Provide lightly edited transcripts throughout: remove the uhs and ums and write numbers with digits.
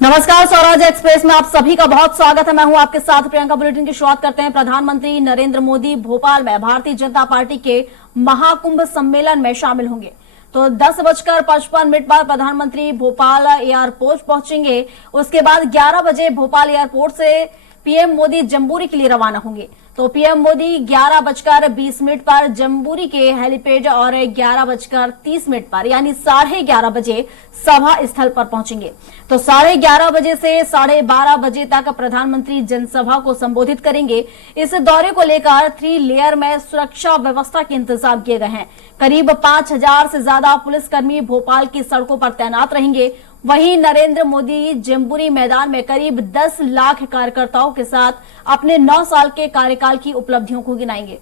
नमस्कार, स्वराज एक्सप्रेस में आप सभी का बहुत स्वागत है। मैं हूं आपके साथ प्रियंका। बुलेटिन की शुरुआत करते हैं। प्रधानमंत्री नरेंद्र मोदी भोपाल में भारतीय जनता पार्टी के महाकुंभ सम्मेलन में शामिल होंगे। तो 10:55 बाद प्रधानमंत्री भोपाल एयरपोर्ट पहुंचेंगे। उसके बाद 11 बजे भोपाल एयरपोर्ट से पीएम मोदी जम्बूरी के लिए रवाना होंगे। तो पीएम मोदी 11:20 पर जम्बूरी के हेलीपैड और 11:30 पर यानी 11:30 बजे सभा स्थल पर पहुंचेंगे। तो 11:30 बजे से 12:30 बजे तक प्रधानमंत्री जनसभा को संबोधित करेंगे। इस दौरे को लेकर 3 लेयर में सुरक्षा व्यवस्था के इंतजाम किए गए हैं। करीब 5000 से ज्यादा पुलिसकर्मी भोपाल की सड़कों पर तैनात रहेंगे। वहीं नरेंद्र मोदी जम्बूरी मैदान में करीब 10 लाख कार्यकर्ताओं के साथ अपने 9 साल के कार्यकाल की उपलब्धियों को गिनाएंगे।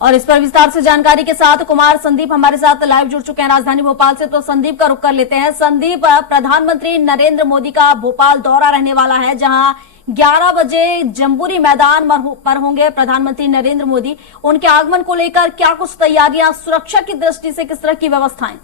और इस पर विस्तार से जानकारी के साथ कुमार संदीप हमारे साथ लाइव जुड़ चुके हैं राजधानी भोपाल से। तो संदीप का रुख कर लेते हैं। संदीप, प्रधानमंत्री नरेंद्र मोदी का भोपाल दौरा रहने वाला है, जहां 11 बजे जम्बूरी मैदान पर होंगे प्रधानमंत्री नरेंद्र मोदी। उनके आगमन को लेकर क्या कुछ तैयारियां, सुरक्षा की दृष्टि से किस तरह की व्यवस्थाएं?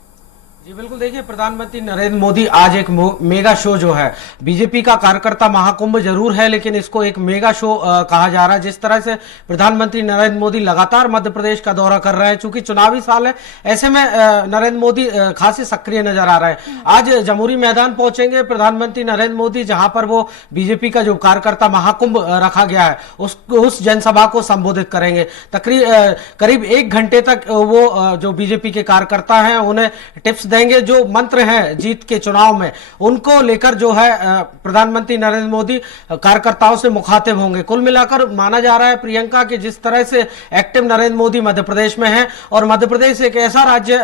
जी बिल्कुल, देखिए प्रधानमंत्री नरेंद्र मोदी आज एक मेगा शो जो है, बीजेपी का कार्यकर्ता महाकुंभ जरूर है लेकिन इसको एक मेगा शो कहा जा रहा है। जिस तरह से प्रधानमंत्री नरेंद्र मोदी लगातार मध्य प्रदेश का दौरा कर रहे हैं, चूंकि चुनावी साल है, ऐसे में नरेंद्र मोदी खासी सक्रिय नजर आ रहे हैं। आज जमुरी मैदान पहुंचेंगे प्रधानमंत्री नरेंद्र मोदी, जहां पर वो बीजेपी का जो कार्यकर्ता महाकुंभ रखा गया है उस जनसभा को संबोधित करेंगे। करीब 1 घंटे तक वो जो बीजेपी के कार्यकर्ता हैं उन्हें टिप्स देंगे। जो मंत्र हैं जीत के चुनाव में, उनको लेकर जो है प्रधानमंत्री नरेंद्र मोदी कार्यकर्ताओं से मुखातिब होंगे। कुल मिलाकर माना जा रहा है प्रियंका कि जिस तरह से एक्टिव नरेंद्र मोदी मध्य प्रदेश में है, और मध्य प्रदेश एक ऐसा राज्य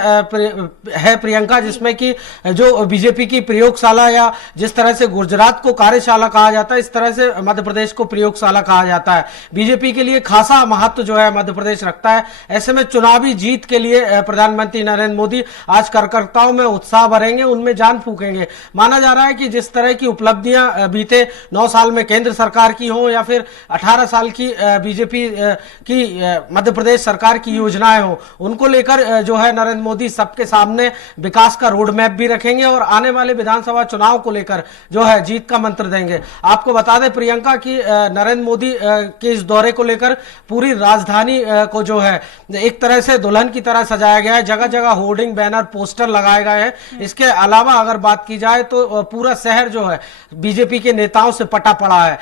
है प्रियंका जिसमें कि जो बीजेपी की प्रयोगशाला, या जिस तरह से गुजरात को कार्यशाला कहा जाता है, इस तरह से मध्य प्रदेश को प्रयोगशाला कहा जाता है। बीजेपी के लिए खासा महत्व जो है मध्य प्रदेश रखता है। ऐसे में चुनावी जीत के लिए प्रधानमंत्री नरेंद्र मोदी आज कार्यकर्ताओं में उत्साह भरेंगे, उनमें जान फूकेंगे। माना जा रहा है कि जिस तरह की उपलब्धियां बीते 9 साल में केंद्र सरकार की हो, या फिर 18 साल की बीजेपी की मध्य प्रदेश सरकार की योजनाएं हो, उनको लेकर जो है नरेंद्र मोदी सबके सामने विकास का रोड मैप भी रखेंगे और आने वाले विधानसभा चुनाव को लेकर जो है जीत का मंत्र देंगे। आपको बता दें प्रियंका कि नरेंद्र मोदी के इस दौरे को लेकर पूरी राजधानी को जो है एक तरह से दुल्हन की तरह सजाया गया है। जगह जगह होर्डिंग, बैनर, पोस्टर लगाए गए हैं। इसके अलावा अगर बात की जाए तो पूरा शहर जो है बीजेपी के नेताओं से पटा पड़ा है।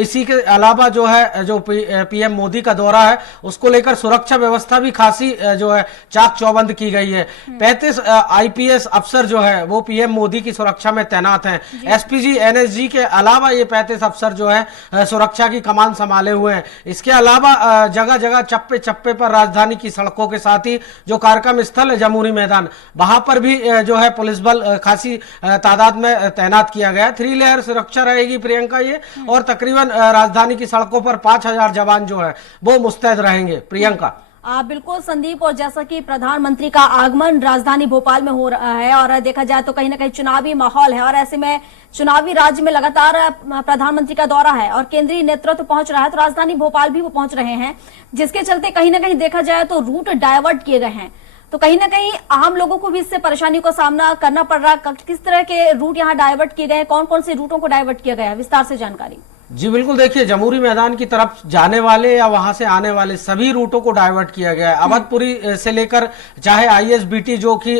इसी के अलावा जो है जो पीएम मोदी का दौरा है उसको लेकर सुरक्षा व्यवस्था भी खासी जो है चाक चौबंद की गई है। 35 आईपीएस अफसर जो है वो पीएम मोदी की सुरक्षा में तैनात हैं। एसपीजी, एनएसजी के अलावा ये 35 अफसर जो है सुरक्षा की कमान संभाले हुए हैं। इसके अलावा जगह जगह चप्पे चप्पे पर राजधानी की सड़कों के साथ ही जो कार्यक्रम स्थल है जमुरी मैदान, वहां पर भी जो है पुलिस बल खासी तादाद में तैनात किया गया है। 3 लेयर सुरक्षा रहेगी प्रियंका ये, और तकरीबन राजधानी की सड़कों पर 5000 जवान जो है वो मुस्तैद रहेंगे। प्रियंका बिल्कुल संदीप, और जैसा कि प्रधानमंत्री का आगमन राजधानी भोपाल में हो रहा है और देखा जाए तो कहीं ना कहीं चुनावी माहौल है, और ऐसे में चुनावी राज्य में लगातार प्रधानमंत्री का दौरा है और केंद्रीय नेतृत्व पहुंच रहा है, तो राजधानी भोपाल भी वो पहुंच रहे हैं, जिसके चलते कहीं ना कहीं देखा जाए तो रूट डायवर्ट किए गए हैं। तो कहीं ना कहीं आम लोगों को भी इससे परेशानी का सामना करना पड़ रहा है। किस तरह के रूट यहाँ डाइवर्ट किए गए हैं, कौन कौन से रूटों को डाइवर्ट किया गया है, विस्तार से जानकारी? जी बिल्कुल, देखिए जमुरी मैदान की तरफ जाने वाले या वहां से आने वाले सभी रूटों को डाइवर्ट किया गया है। अवधपुरी से लेकर चाहे आईएसबीटी, जो कि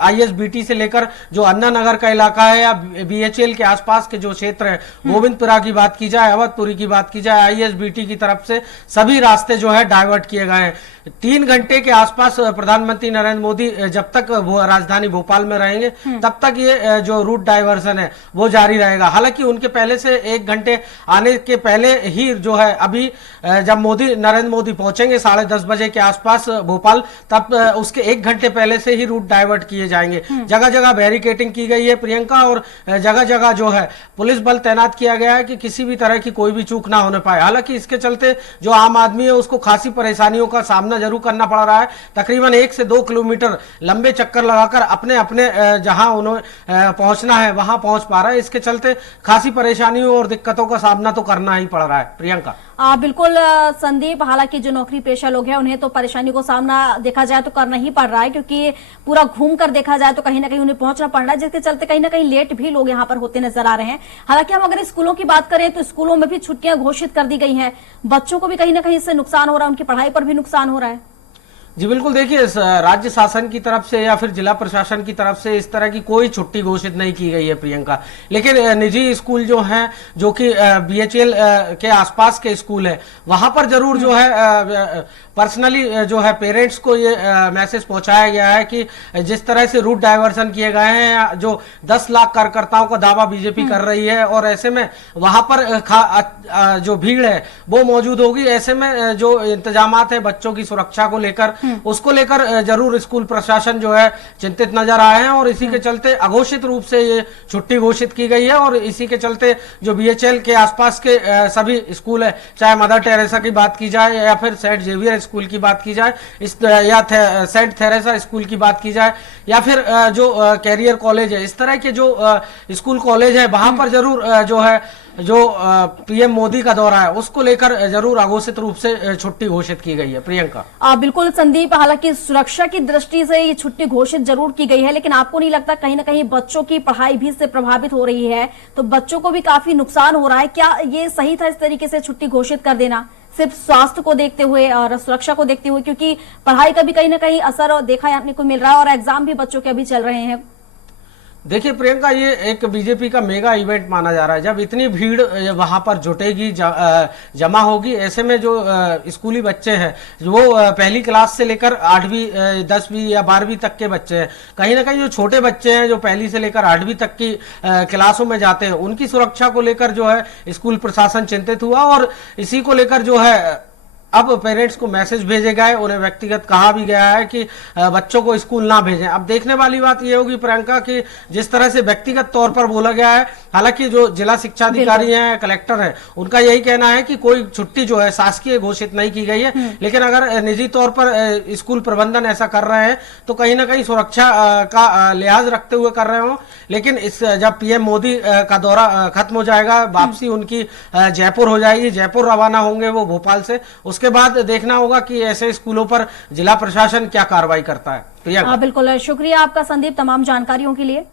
आईएसबीटी से लेकर जो अन्ना नगर का इलाका है, या बीएचएल के आसपास के जो क्षेत्र है, गोविंदपुरा की बात की जाए, अवधपुरी की बात की जाए, आईएसबीटी की तरफ से सभी रास्ते जो है डाइवर्ट किए गए हैं। 3 घंटे के आसपास प्रधानमंत्री नरेंद्र मोदी जब तक राजधानी भोपाल में रहेंगे तब तक ये जो रूट डाइवर्सन है वो जारी रहेगा। हालांकि उनके पहले से 1 घंटे आने के पहले ही जो है अभी जब नरेंद्र मोदी पहुंचेंगे 10:30 बजे के आसपास भोपाल, तब उसके 1 घंटे पहले से ही रूट डाइवर्ट किए जाएंगे। जगह जगह बैरिकेटिंग की गई है प्रियंका, और जगह जगह जो है पुलिस बल तैनात किया गया है कि किसी भी तरह की कोई भी चूक ना होने पाए। हालांकि इसके चलते जो आम आदमी है उसको खासी परेशानियों का सामना जरूर करना पड़ रहा है। तकरीबन 1 से 2 किलोमीटर लंबे चक्कर लगाकर अपने अपने जहां उन्हें पहुंचना है वहां पहुंच पा रहा है। इसके चलते खासी परेशानियों और दिक्कतों का सामना तो करना ही पड़ रहा है प्रियंका। बिल्कुल संदीप, हालांकि जो नौकरी पेशा लोग हैं उन्हें तो परेशानी को सामना देखा जाए तो करना ही पड़ रहा है, क्योंकि पूरा घूम कर देखा जाए तो कहीं ना कहीं उन्हें पहुंचना पड़ रहा है, जिसके चलते कहीं ना कहीं लेट भी लोग यहां पर होते नजर आ रहे हैं। हालांकि हम अगर स्कूलों की बात करें तो स्कूलों में भी छुट्टियां घोषित कर दी गई हैं, बच्चों को भी कहीं ना कहीं इससे नुकसान हो रहा है, उनकी पढ़ाई पर भी नुकसान हो रहा है। जी बिल्कुल, देखिए राज्य शासन की तरफ से या फिर जिला प्रशासन की तरफ से इस तरह की कोई छुट्टी घोषित नहीं की गई है प्रियंका। लेकिन निजी स्कूल जो हैं, जो कि बीएचईएल के आसपास के स्कूल है, वहां पर जरूर जो है पर्सनली जो है पेरेंट्स को ये मैसेज पहुंचाया गया है कि जिस तरह से रूट डाइवर्सन किए गए हैं, जो 10 लाख कार्यकर्ताओं का दावा बीजेपी कर रही है, और ऐसे में वहां पर जो भीड़ है वो मौजूद होगी। ऐसे में जो इंतजामात है बच्चों की सुरक्षा को लेकर, उसको लेकर जरूर स्कूल प्रशासन जो है चिंतित नजर आए हैं, और इसी के चलते अघोषित रूप से ये छुट्टी घोषित की गई है। और इसी के चलते जो बीएचएल के आसपास के सभी स्कूल है, चाहे मदर टेरेसा की बात की जाए या फिर सेंट जेवियर स्कूल की बात की जाए, या सेंट थेरेसा स्कूल की बात की जाए, या फिर जो कैरियर कॉलेज है, इस तरह के जो स्कूल कॉलेज है, वहां पर जरूर जो है जो पीएम मोदी का दौरा है उसको लेकर जरूर अघोषित रूप से छुट्टी घोषित की गई है प्रियंका। बिल्कुल संदीप, हालांकि सुरक्षा की दृष्टि से ये छुट्टी घोषित जरूर की गई है, लेकिन आपको नहीं लगता कहीं ना कहीं बच्चों की पढ़ाई भी इससे प्रभावित हो रही है? तो बच्चों को भी काफी नुकसान हो रहा है। क्या ये सही था इस तरीके से छुट्टी घोषित कर देना, सिर्फ स्वास्थ्य को देखते हुए और सुरक्षा को देखते हुए? क्योंकि पढ़ाई का भी कहीं ना कहीं असर देखा को मिल रहा है, और एग्जाम भी बच्चों के अभी चल रहे हैं। देखिए प्रियंका, ये एक बीजेपी का मेगा इवेंट माना जा रहा है। जब इतनी भीड़ वहां पर जुटेगी, जमा होगी, ऐसे में जो स्कूली बच्चे हैं, वो पहली क्लास से लेकर 8वीं 10वीं या 12वीं तक के बच्चे हैं, कहीं ना कहीं जो छोटे बच्चे हैं जो पहली से लेकर 8वीं तक की क्लासों में जाते हैं, उनकी सुरक्षा को लेकर जो है स्कूल प्रशासन चिंतित हुआ, और इसी को लेकर जो है अब पेरेंट्स को मैसेज भेजे गए, उन्हें व्यक्तिगत कहा भी गया है कि बच्चों को स्कूल ना भेजें। अब देखने वाली बात यह होगी प्रियंका कि जिस तरह से व्यक्तिगत तौर पर बोला गया है, हालांकि जो जिला शिक्षा अधिकारी हैं, कलेक्टर हैं, उनका यही कहना है कि कोई छुट्टी जो है शासकीय घोषित नहीं की गई है। लेकिन अगर निजी तौर पर स्कूल प्रबंधन ऐसा कर रहे हैं तो कहीं ना कहीं सुरक्षा का लिहाज रखते हुए कर रहे हो। लेकिन जब पीएम मोदी का दौरा खत्म हो जाएगा, वापसी उनकी जयपुर हो जाएगी, जयपुर रवाना होंगे वो भोपाल से, उसके बाद देखना होगा कि ऐसे स्कूलों पर जिला प्रशासन क्या कार्रवाई करता है। बिल्कुल, शुक्रिया आपका संदीप तमाम जानकारियों के लिए।